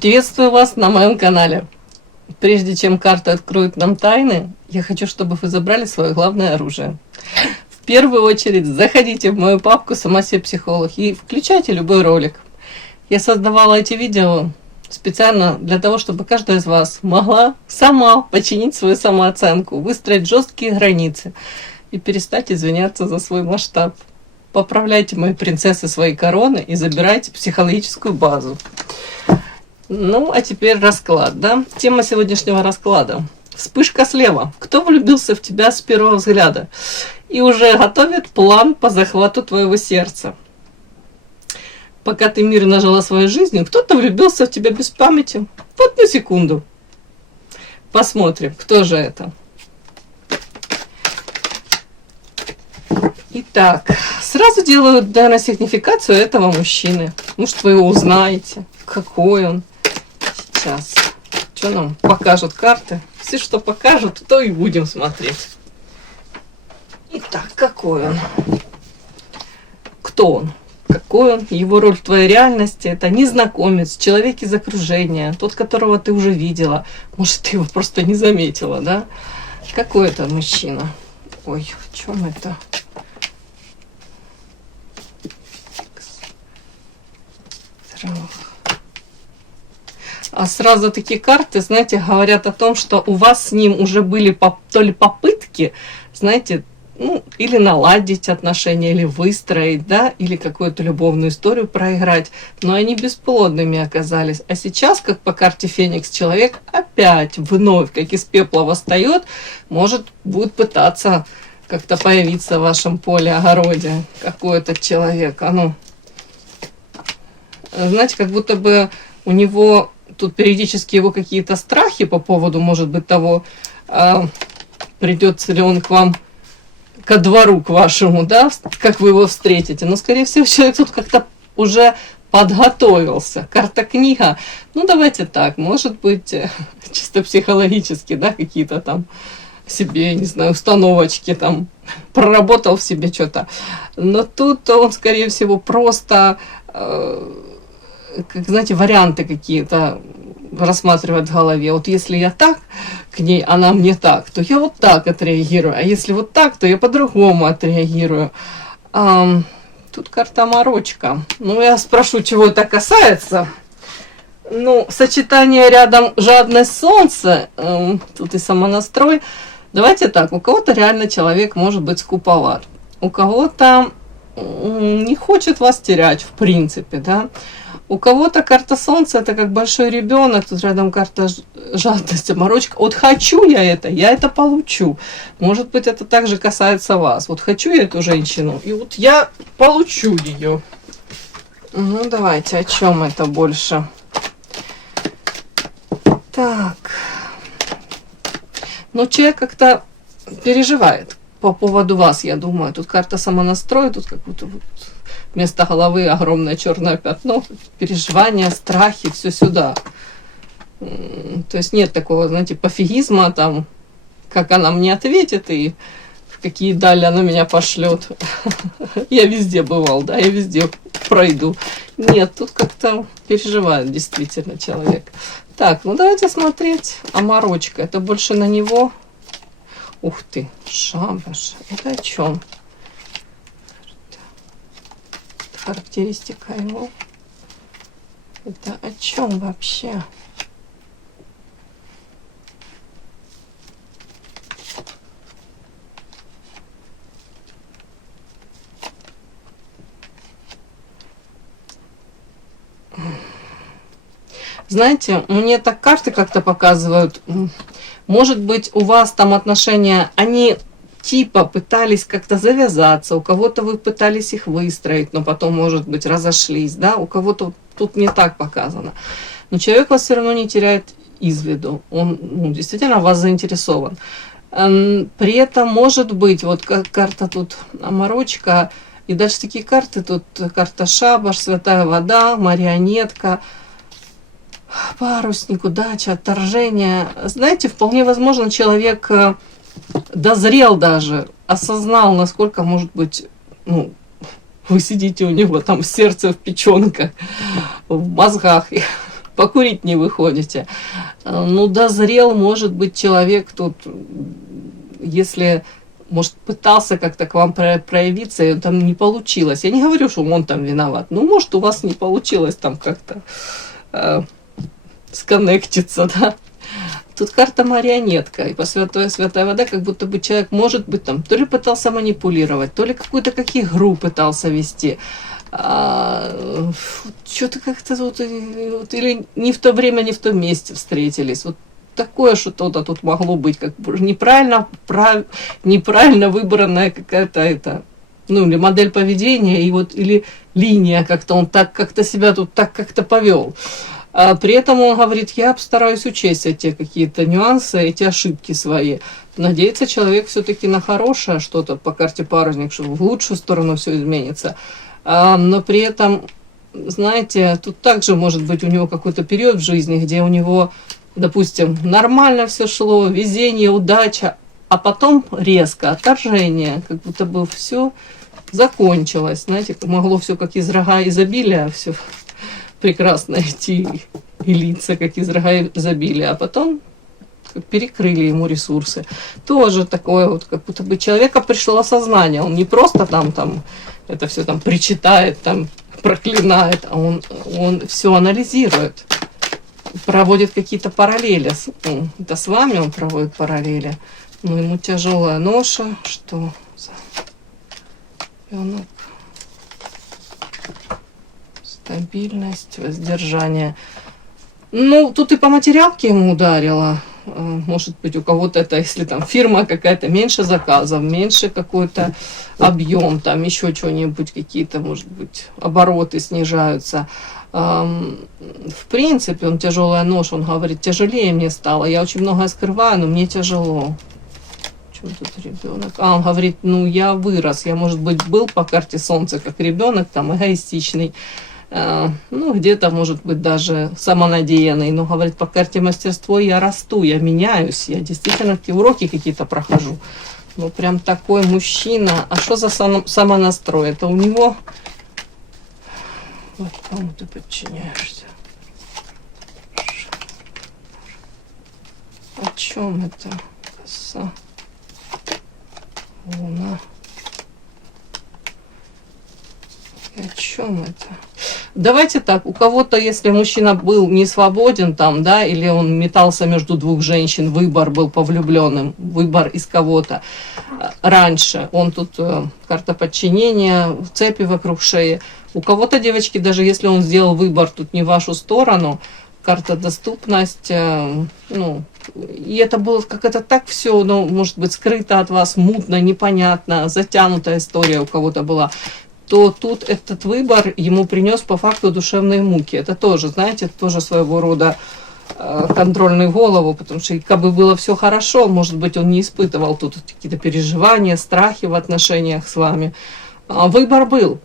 Приветствую вас на моем канале. Прежде чем карта откроет нам тайны, я хочу, чтобы вы забрали свое главное оружие. В первую очередь заходите в мою папку «Сама себе психолог» и включайте любой ролик. Я создавала эти видео специально для того, чтобы каждая из вас могла сама починить свою самооценку, выстроить жесткие границы и перестать извиняться за свой масштаб. Поправляйте, мои принцессы, свои короны и забирайте психологическую базу. Ну, а теперь расклад, да? Тема сегодняшнего расклада. Вспышка слева. Кто влюбился в тебя с первого взгляда и уже готовит план по захвату твоего сердца? Пока ты мирно жила своей жизнью, кто-то влюбился в тебя без памяти. В одну секунду. Посмотрим, кто же это. Итак, сразу делаю, наверное, сигнификацию этого мужчины. Может, вы его узнаете, какой он. Сейчас. Что нам покажут карты? Все, что покажут, то и будем смотреть. Итак, какой он? Кто он? Какой он? Его роль в твоей реальности — это незнакомец, человек из окружения, тот, которого ты уже видела. Может, ты его просто не заметила, да? Какой это мужчина? Ой, в чем это? А сразу такие карты, знаете, говорят о том, что у вас с ним уже были то ли попытки, знаете, ну, или наладить отношения, или выстроить, да, или какую-то любовную историю проиграть, но они бесплодными оказались. А сейчас, как по карте Феникс, человек опять вновь, как из пепла восстает, может, будет пытаться как-то появиться в вашем поле-огороде. Какой этот человек, а ну. Знаете, как будто бы у него тут периодически его какие-то страхи по поводу, может быть, того, придется ли он к вам, ко двору, к вашему, да, как вы его встретите. Но, скорее всего, человек тут как-то уже подготовился. Карта книга. Ну, давайте так, может быть, чисто психологически, да, какие-то там себе, не знаю, установочки там, проработал в себе что-то. Но тут он, скорее всего, просто... как, знаете, варианты какие-то рассматривать в голове. Вот если я так к ней, она мне так, то я вот так отреагирую. А если вот так, то я по-другому отреагирую. Тут карта морочка. Ну, я спрошу, чего это касается. Ну, сочетание рядом жадность солнца, тут и самонастрой. Давайте так, у кого-то реально человек может быть скуповат. У кого-то не хочет вас терять, в принципе, да. У кого-то карта солнца — это как большой ребенок, тут рядом карта жадности, морочка. Вот хочу я это получу. Может быть, это также касается вас. Вот хочу я эту женщину, и вот я получу ее. Ну, давайте, о чем это больше? Так. Ну, человек как-то переживает по поводу вас, я думаю. Тут карта самонастрой, тут как-то вот вместо головы огромное черное пятно, переживания, страхи, все сюда. То есть нет такого, знаете, пофигизма, там, как она мне ответит и в какие дали она меня пошлет. Я везде бывал, да, я везде пройду. Нет, тут как-то переживает действительно человек. Так, ну давайте смотреть. А морочка, это больше на него? Ух ты, шабаш. Это о чем? Характеристика его. Это о чем вообще? Знаете, мне так карты как-то показывают. Может быть, у вас там отношения, они типа пытались как-то завязаться, у кого-то вы пытались их выстроить, но потом, может быть, разошлись, да, у кого-то тут не так показано. Но человек вас все равно не теряет из виду, он действительно в вас заинтересован. При этом, может быть, вот как карта тут морочка, и дальше такие карты, тут карта шабаш, святая вода, марионетка, парусник, удача, отторжение. Знаете, вполне возможно, человек дозрел даже, осознал, насколько, может быть, ну, вы сидите у него там в сердце, в печенках, в мозгах. покурить не выходите. Ну, дозрел, может быть, человек тут, если, может, пытался как-то к вам проявиться, и там не получилось. Я не говорю, что он там виноват. Ну, может, у вас не получилось там как-то сконнектиться, да. Тут карта марионетка, и по святая вода, как будто бы человек, может быть, там, то ли пытался манипулировать, то ли какую-то игру пытался вести. Что-то как-то вот, или не в то время, не в том месте встретились. Вот такое что-то тут могло быть, как бы неправильно выбранная какая-то это, ну, или модель поведения, и вот, или линия как-то, он так как-то себя тут так как-то повел. А при этом он говорит, я постараюсь учесть эти какие-то нюансы, эти ошибки свои. Надеется человек все-таки на хорошее что-то по карте парусник, что в лучшую сторону все изменится. Но при этом, знаете, тут также может быть у него какой-то период в жизни, где у него, допустим, нормально все шло, везение, удача, а потом резко отторжение, как будто бы все закончилось. Знаете, могло все как из рога изобилия, все прекрасно идти и литься, как из рога изобилия, а потом перекрыли ему ресурсы. Тоже такое вот, как будто бы человека пришло осознание. Он не просто там это все там причитает, там проклинает, а он все анализирует, проводит какие-то параллели. Это с вами он проводит параллели. Но ему тяжелая ноша, что за ребенок. Стабильность, воздержание. Ну, тут и по материалке ему ударило. Может быть, у кого-то это, если там фирма какая-то, меньше заказов, меньше какой-то объем, там еще что-нибудь, какие-то, может быть, обороты снижаются. В принципе, он тяжелая нож, он говорит, тяжелее мне стало. Я очень многое скрываю, но мне тяжело. Что тут ребенок? Он говорит, ну, я вырос. Я, может быть, был по карте Солнца как ребенок, там, эгоистичный. Ну, где-то, может быть, даже самонадеянный, но, говорит, по карте мастерство я расту, я меняюсь, я действительно такие уроки какие-то прохожу. Ну, прям такой мужчина. А что за самонастрой? Это у него... Вот кому ты подчиняешься? О чем это? Коса. Луна. И о чем это? Давайте так, у кого-то, если мужчина был не свободен там, да, или он метался между двух женщин, выбор был по влюбленным, выбор из кого-то раньше, он тут карта подчинения, цепи вокруг шеи. У кого-то, девочки, даже если он сделал выбор тут не в вашу сторону, карта доступность, ну, и это было как это так все, ну, может быть, скрыто от вас, мутно, непонятно, затянутая история у кого-то была, то тут этот выбор ему принес по факту душевные муки. Это тоже, знаете, это тоже своего рода контрольную голову, потому что как бы было все хорошо, может быть, он не испытывал тут какие-то переживания, страхи в отношениях с вами. А выбор был,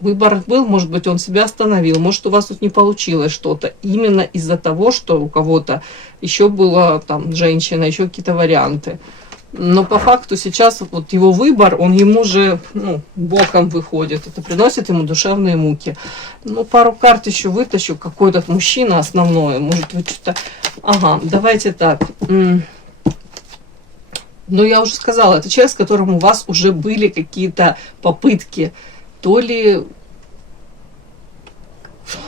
может быть, он себя остановил, может, у вас тут не получилось что-то, именно из-за того, что у кого-то еще была там женщина, еще какие-то варианты. Но по факту сейчас вот его выбор, он ему же, ну, боком выходит. Это приносит ему душевные муки. Ну, пару карт еще вытащу. Какой этот мужчина основной. Может, вы что-то... Ага, давайте так. Ну, я уже сказала, это человек, с которым у вас уже были какие-то попытки. То ли,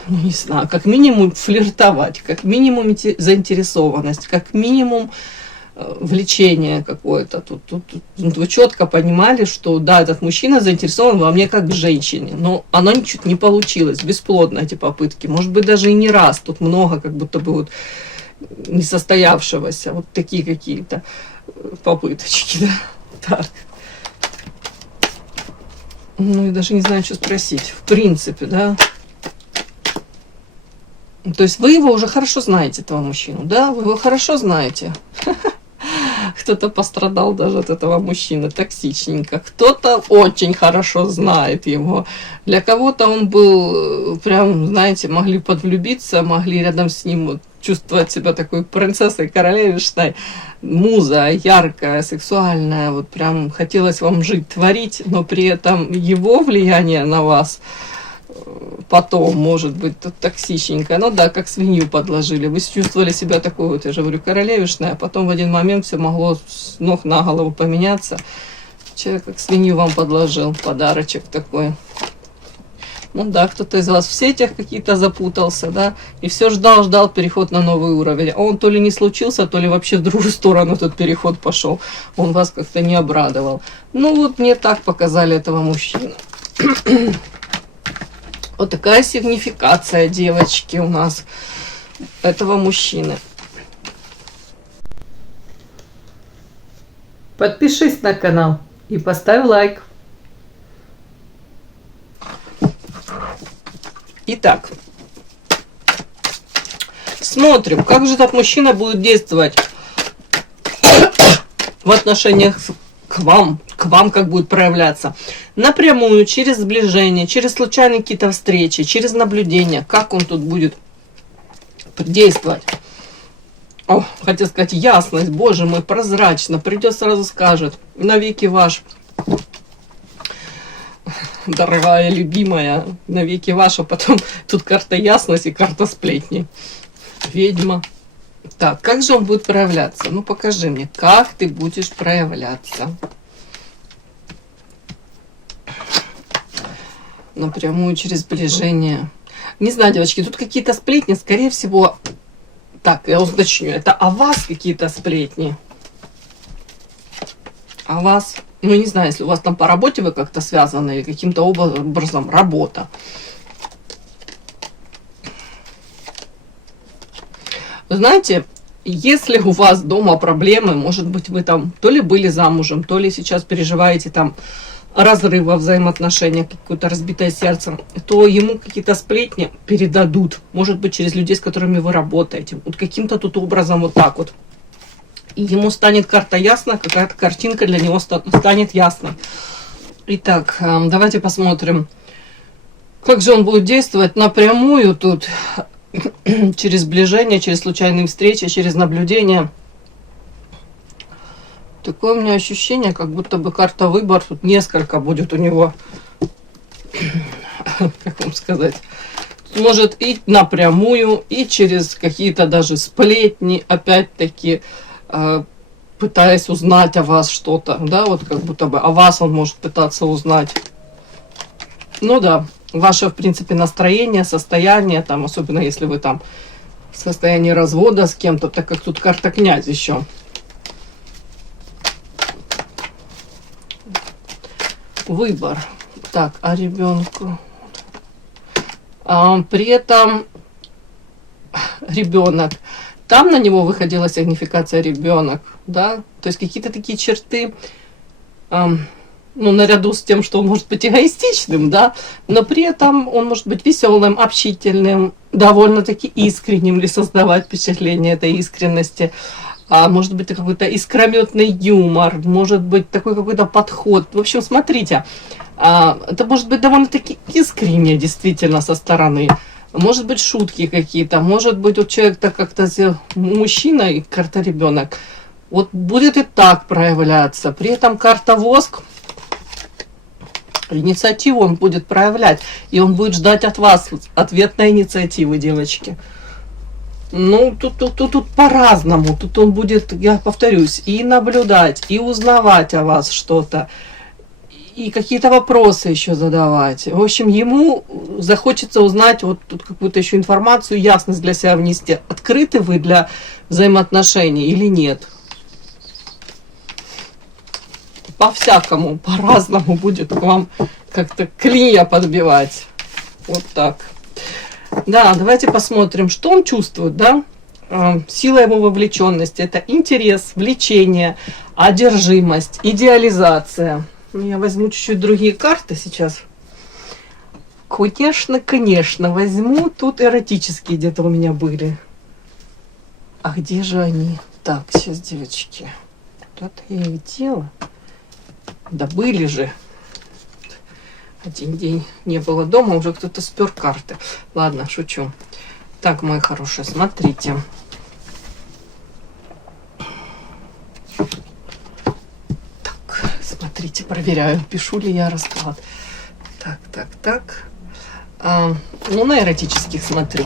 ну, не знаю, как минимум флиртовать, как минимум заинтересованность, как минимум влечение какое-то. Тут вы четко понимали, что да, этот мужчина заинтересован во мне как женщине, но оно ничуть не получилось, бесплодно эти попытки. Может быть, даже и не раз. Тут много как будто бы вот несостоявшегося, вот такие какие-то попыточки, да. Так. Ну, и даже не знаю, что спросить. В принципе, да. То есть вы его уже хорошо знаете, этого мужчину, да? Вы его хорошо знаете. Кто-то пострадал даже от этого мужчины токсичненько. Кто-то очень хорошо знает его. Для кого-то он был прям, знаете, могли подвлюбиться, могли рядом с ним вот чувствовать себя такой принцессой королевишной. Муза яркая, сексуальная. Вот прям хотелось вам жить, творить, но при этом его влияние на вас потом, может быть, тут токсичненькая. Ну да, как свинью подложили. Вы чувствовали себя такой, вот я же говорю, королевишной, а потом в один момент все могло с ног на голову поменяться. Человек как свинью вам подложил, подарочек такой. Ну да, кто-то из вас в сетях какие-то запутался, да, и все ждал переход на новый уровень. А он то ли не случился, то ли вообще в другую сторону этот переход пошел. Он вас как-то не обрадовал. Ну вот мне так показали этого мужчину. Вот такая сигнификация, девочки, у нас этого мужчины. Подпишись на канал и поставь лайк. Итак, смотрим, как же этот мужчина будет действовать в отношениях к вам как будет проявляться. Напрямую, через сближение, через случайные какие-то встречи, через наблюдение, как он тут будет действовать. О, хотел сказать, ясность, боже мой, прозрачно, придет сразу скажет, навеки ваш. Дорогая, любимая, навеки ваша. Потом тут карта ясность и карта сплетни. Ведьма. Так, как же он будет проявляться? Ну, покажи мне, как ты будешь проявляться. Напрямую, через сближение. Не знаю, девочки, тут какие-то сплетни, скорее всего... Так, я уточню, это о вас какие-то сплетни. О вас... Ну, не знаю, если у вас там по работе вы как-то связаны, или каким-то образом работа. Знаете, если у вас дома проблемы, может быть, вы там то ли были замужем, то ли сейчас переживаете там разрыв во взаимоотношениях, какое-то разбитое сердце, то ему какие-то сплетни передадут, может быть, через людей, с которыми вы работаете. Вот каким-то тут образом вот так вот. И ему станет карта ясна, какая-то картинка для него станет ясной. Итак, давайте посмотрим, как же он будет действовать напрямую тут, через сближение, через случайные встречи, через наблюдение. Такое у меня ощущение, как будто бы карта выбор, тут несколько будет у него, как вам сказать, может и напрямую, и через какие-то даже сплетни, опять-таки, пытаясь узнать о вас что-то, да, вот как будто бы о вас он может пытаться узнать. Ну да, ваше, в принципе, настроение, состояние, там, особенно если вы там в состоянии развода с кем-то, так как тут карта князь еще. Выбор. Так, а ребенку? При этом ребенок. Там на него выходила сигнификация ребенок, да, то есть какие-то такие черты, ну, наряду с тем, что он может быть эгоистичным, да, но при этом он может быть веселым, общительным, довольно-таки искренним, или создавать впечатление этой искренности, может быть какой-то искрометный юмор, может быть такой какой-то подход. В общем, смотрите, это может быть довольно-таки искренне действительно со стороны. Может быть, шутки какие-то, может быть, вот человек-то как-то мужчина и карта ребенок. Вот будет и так проявляться. При этом карта воск, инициативу он будет проявлять. И он будет ждать от вас ответной инициативы, девочки. Ну, тут по-разному. Тут он будет, я повторюсь, и наблюдать, и узнавать о вас что-то. И какие-то вопросы еще задавать. В общем, ему захочется узнать вот тут какую-то еще информацию, ясность для себя внести. Открыты вы для взаимоотношений или нет? По-всякому, по-разному будет к вам как-то клинья подбивать. Вот так. Да, давайте посмотрим, что он чувствует, да? Сила его вовлеченности. Это интерес, влечение, одержимость, идеализация. Я возьму чуть-чуть другие карты сейчас. Конечно, возьму. Тут эротические где-то у меня были. А где же они? Так, сейчас, девочки. Куда-то я их дела. Да были же. Один день не было дома, уже кто-то спер карты. Ладно, шучу. Так, мои хорошие, смотрите. Смотрите, проверяю, пишу ли я расклад. Так. Ну, на эротических смотрю.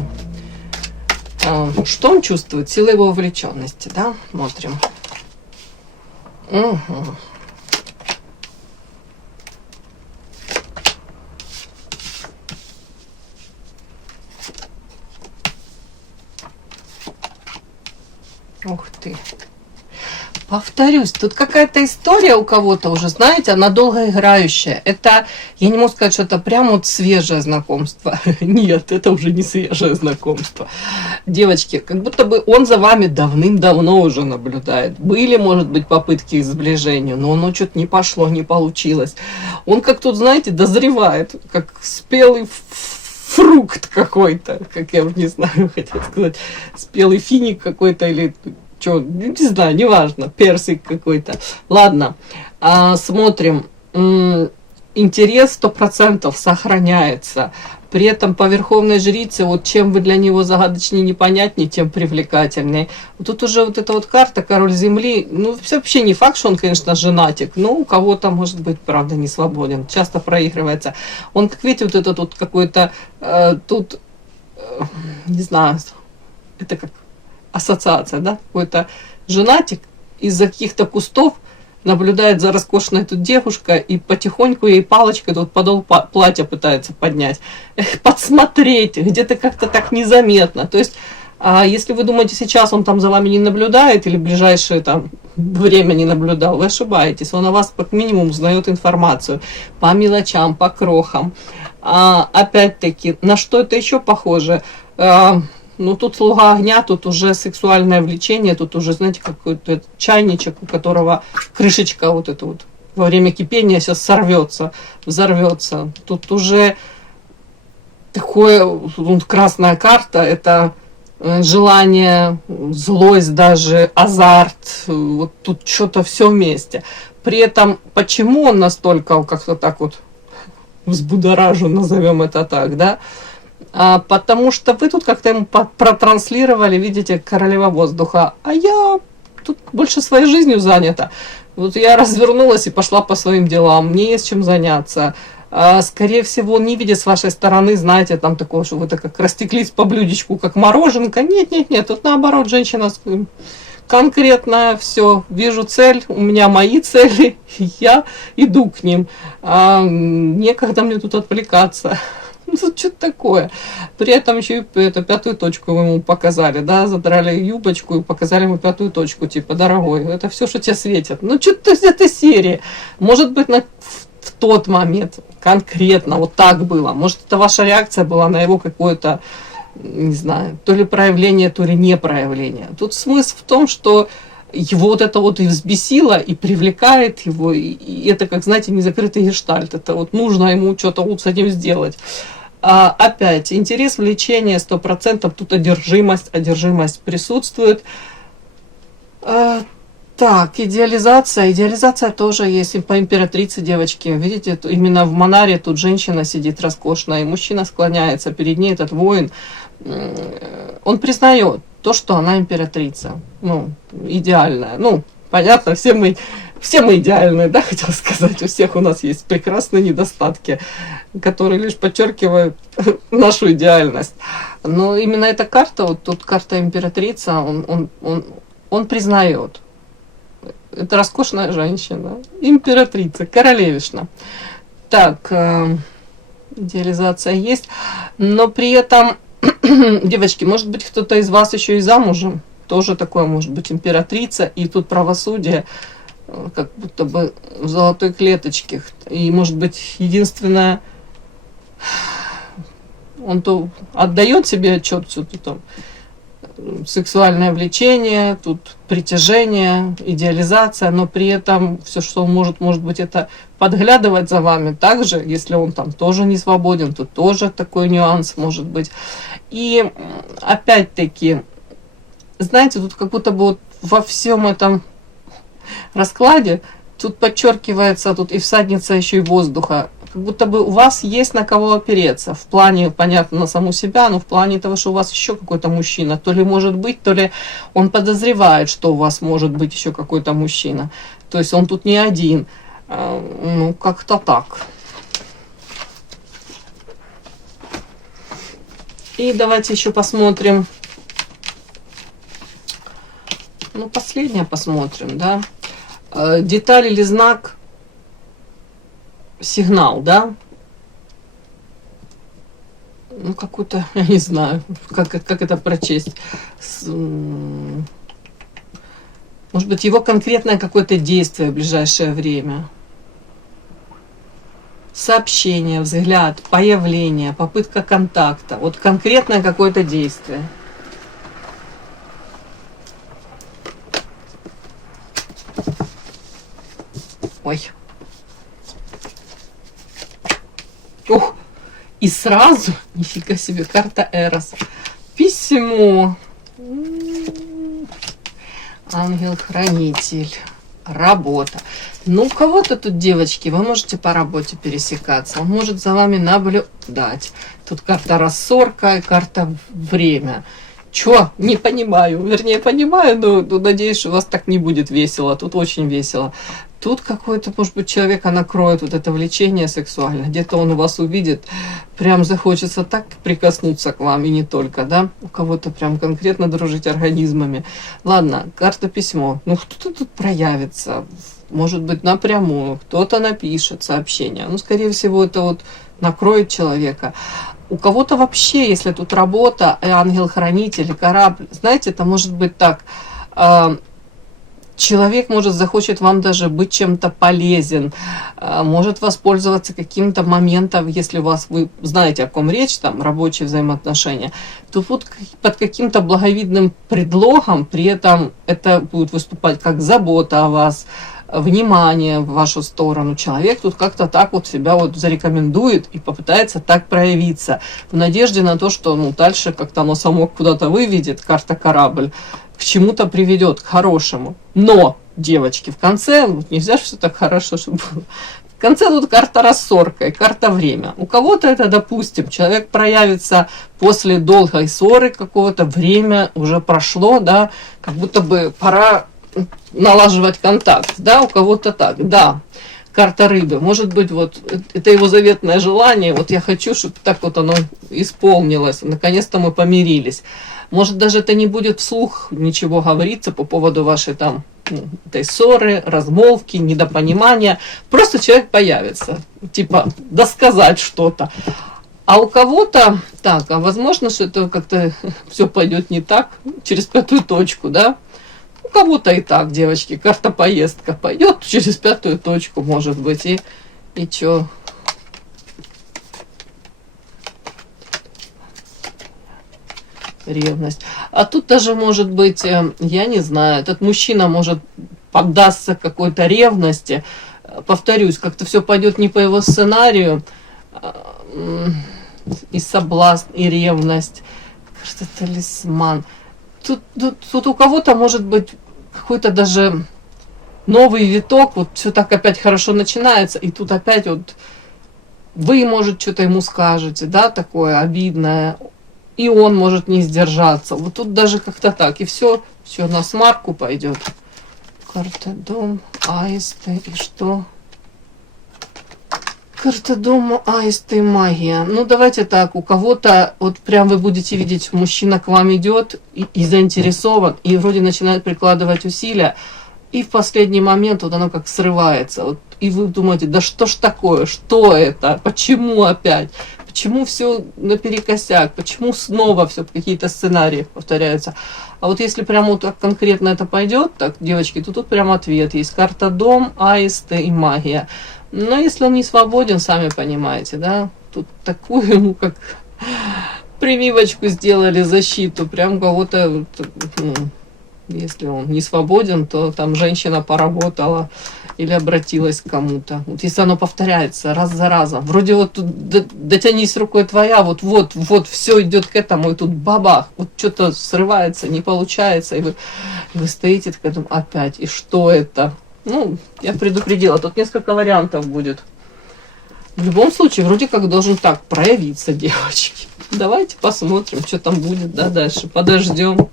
Что он чувствует? Сила его вовлеченности, да? Смотрим. Угу. Ух ты. Повторюсь, тут какая-то история у кого-то уже, знаете, она долгоиграющая. Это, я не могу сказать, что это прям вот свежее знакомство. Нет, это уже не свежее знакомство. Девочки, как будто бы он за вами давным-давно уже наблюдает. Были, может быть, попытки к сближению, но оно что-то не пошло, не получилось. Он как тут, знаете, дозревает, как спелый фрукт какой-то, как я не знаю, хотел сказать, спелый финик какой-то или... Что, не знаю, неважно, персик какой-то. Ладно, смотрим. Интерес 100% сохраняется. При этом по Верховной Жрице, вот чем вы для него загадочнее, непонятнее, тем привлекательнее. Тут уже вот эта вот карта, король земли, ну, вообще не факт, что он, конечно, женатик, но у кого-то, может быть, правда, не свободен, часто проигрывается. Он, как видите, вот этот вот какой-то, не знаю, это как ассоциация, да, какой-то женатик из-за каких-то кустов наблюдает за роскошной тут девушкой и потихоньку ей палочкой тут подол платья пытается поднять, подсмотреть, где-то как-то так незаметно. То есть, если вы думаете, сейчас он там за вами не наблюдает или в ближайшее там время не наблюдал, вы ошибаетесь. Он о вас как минимум узнает информацию по мелочам, по крохам. Опять-таки, на что это еще похоже? Ну, тут слуга огня, тут уже сексуальное влечение, тут уже, знаете, какой-то чайничек, у которого крышечка вот эта вот во время кипения сейчас сорвется, взорвется. Тут уже такое, вот красная карта, это желание, злость даже, азарт, вот тут что-то все вместе. При этом, почему он настолько как-то так вот взбудоражен, назовем это так, да? Потому что вы тут как-то ему протранслировали, видите, королева воздуха, а я тут больше своей жизнью занята. Вот я развернулась и пошла по своим делам, мне есть чем заняться. Скорее всего, не видя с вашей стороны, знаете, там такого, что вы так как растеклись по блюдечку, как мороженка. Нет, тут наоборот, женщина конкретная, все, вижу цель, у меня мои цели, я иду к ним. Некогда мне тут отвлекаться. Ну, что-то такое. При этом еще и это, пятую точку вы ему показали, да, задрали юбочку и показали ему пятую точку, типа, дорогой, это все, что тебе светит. Ну, что-то из этой серии. Может быть, в тот момент конкретно вот так было. Может, это ваша реакция была на его какое-то, не знаю, то ли проявление, то ли не проявление. Тут смысл в том, что его вот это вот и взбесило, и привлекает его, и это, как, знаете, незакрытый гештальт. Это вот нужно ему что-то вот с этим сделать. Опять, интерес, влечение 100%, тут одержимость присутствует. Так, идеализация тоже есть и по императрице, девочки. Видите, именно в Монаре тут женщина сидит роскошная, и мужчина склоняется перед ней, этот воин. Он признает то, что она императрица, ну, идеальная. Ну, понятно, все мы идеальные, да, хотел сказать. У всех у нас есть прекрасные недостатки, которые лишь подчеркивают нашу идеальность. Но именно эта карта, вот тут карта императрица, он признает. Это роскошная женщина, императрица, королевишна. Так, идеализация есть, но при этом, девочки, может быть, кто-то из вас еще и замужем, тоже такое может быть императрица, и тут правосудие, как будто бы в золотой клеточке. И, может быть, единственное, он то отдает себе отчет, что тут там сексуальное влечение, тут притяжение, идеализация, но при этом все, что он может быть, это подглядывать за вами. Также, если он там тоже не свободен, тут тоже такой нюанс может быть. И опять-таки, знаете, тут как будто бы вот во всем этом раскладе тут подчеркивается, тут и всадница еще и воздуха. Как будто бы у вас есть на кого опереться. В плане, понятно, на саму себя, но в плане того, что у вас еще какой-то мужчина. То ли может быть, то ли он подозревает, что у вас может быть еще какой-то мужчина. То есть он тут не один. Ну, как-то так. И давайте еще посмотрим. Ну, последнее посмотрим, да. Деталь или знак, сигнал, да. Ну, какой-то, я не знаю, как это прочесть. Может быть, его конкретное какое-то действие в ближайшее время. Сообщение, взгляд, появление, попытка контакта. Вот конкретное какое-то действие. Ой. Ух. И сразу, нифига себе, карта Эрос. Письмо. Ангел-хранитель. Работа. Ну, у кого-то тут, девочки, вы можете по работе пересекаться. Он может за вами наблюдать. Тут карта рассорка и карта время. Чё? Не понимаю. Вернее, понимаю, но надеюсь, что у вас так не будет весело. Тут очень весело. Тут какой-то, может быть, человека накроет вот это влечение сексуальное. Где-то он у вас увидит, прям захочется так прикоснуться к вам, и не только, да? У кого-то прям конкретно дружить организмами. Ладно, карта письмо. Ну, кто-то тут проявится. Может быть, напрямую. Кто-то напишет сообщение. Ну, скорее всего, это вот накроет человека. У кого-то вообще, если тут работа, ангел-хранитель, корабль, знаете, это может быть так. Человек может захочет вам даже быть чем-то полезен, может воспользоваться каким-то моментом, если у вас, вы знаете, о ком речь, там, рабочие взаимоотношения, то вот под каким-то благовидным предлогом, при этом это будет выступать как забота о вас, внимание в вашу сторону. Человек тут как-то так вот себя вот зарекомендует и попытается так проявиться, в надежде на то, что ну, дальше как-то оно само куда-то выведет, карта корабль, к чему-то приведет, к хорошему. Но, девочки, в конце, нельзя все так хорошо, чтобы было. В конце тут карта рассорка и карта время. У кого-то это, допустим, человек проявится после долгой ссоры, какого-то время уже прошло, да, как будто бы пора налаживать контакт, да, у кого-то так, да. Карта рыбы. Может быть, вот это его заветное желание, вот я хочу, чтобы так вот оно исполнилось, наконец-то мы помирились. Может, даже это не будет вслух ничего говориться по поводу вашей там этой ссоры, размолвки, недопонимания. Просто человек появится, типа досказать что-то. А у кого-то, так, а возможно, что это как-то все пойдет не так, через пятую точку, да? У кого-то и так, девочки, карта поездка пойдет через пятую точку, может быть, и чё? Ревность. А тут даже может быть, я не знаю, этот мужчина может поддаться какой-то ревности. Повторюсь, как-то все пойдет не по его сценарию. И соблазн, и ревность. Кажется, талисман. Тут у кого-то может быть какой-то даже новый виток. Вот все так опять хорошо начинается. И тут опять вот вы, может, что-то ему скажете, да, такое обидное. И он может не сдержаться. Вот тут даже как-то так. И все на смарку пойдет. Карта дом, аисты и что? Карта дома, аисты и магия. Ну, давайте так. У кого-то, вот прям вы будете видеть, мужчина к вам идет и заинтересован, и вроде начинает прикладывать усилия. И в последний момент вот оно как срывается. Вот, и вы думаете, да что ж такое? Что это? Почему опять? Почему все наперекосяк? Почему снова все какие-то сценарии повторяются? А вот если прямо вот так конкретно это пойдет, так, девочки, то тут прям ответ есть. Карта дом, аисты и магия. Но если он не свободен, сами понимаете, да? Тут такую ему как прививочку сделали, защиту. Прям кого-то, если он не свободен, то там женщина поработала или обратилась к кому-то. Вот если оно повторяется раз за разом, вроде вот тут дотянись рукой твоя, вот все идет к этому, и тут бабах, вот что-то срывается, не получается, и вы стоите к этому опять, и что это? Ну, я предупредила, тут несколько вариантов будет. В любом случае, вроде как должен так проявиться, девочки. Давайте посмотрим, что там будет, да, дальше, подождем.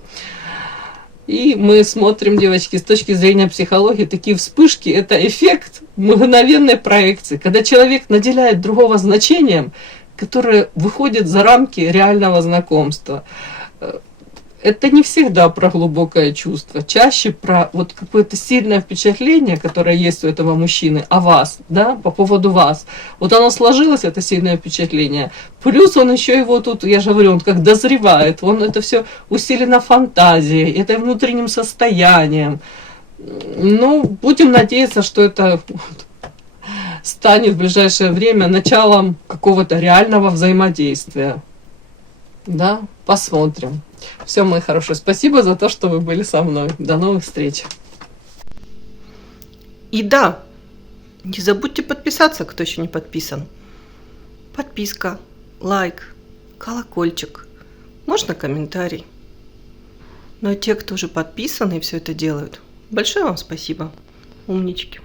И мы смотрим, девочки, с точки зрения психологии, такие вспышки – это эффект мгновенной проекции. Когда человек наделяет другого значением, которые выходят за рамки реального знакомства. Это не всегда про глубокое чувство, чаще про вот какое-то сильное впечатление, которое есть у этого мужчины о вас, да, по поводу вас. Вот оно сложилось, это сильное впечатление. Плюс он еще его тут, я же говорю, он как дозревает, он это все усилено фантазией, это внутренним состоянием. Ну, будем надеяться, что это станет в ближайшее время началом какого-то реального взаимодействия. Да, посмотрим. Все, мои хорошие, спасибо за то, что вы были со мной. До новых встреч. И да, не забудьте подписаться, кто еще не подписан. Подписка, лайк, колокольчик, можно комментарий. Но те, кто уже подписаны и все это делают, большое вам спасибо. Умнички.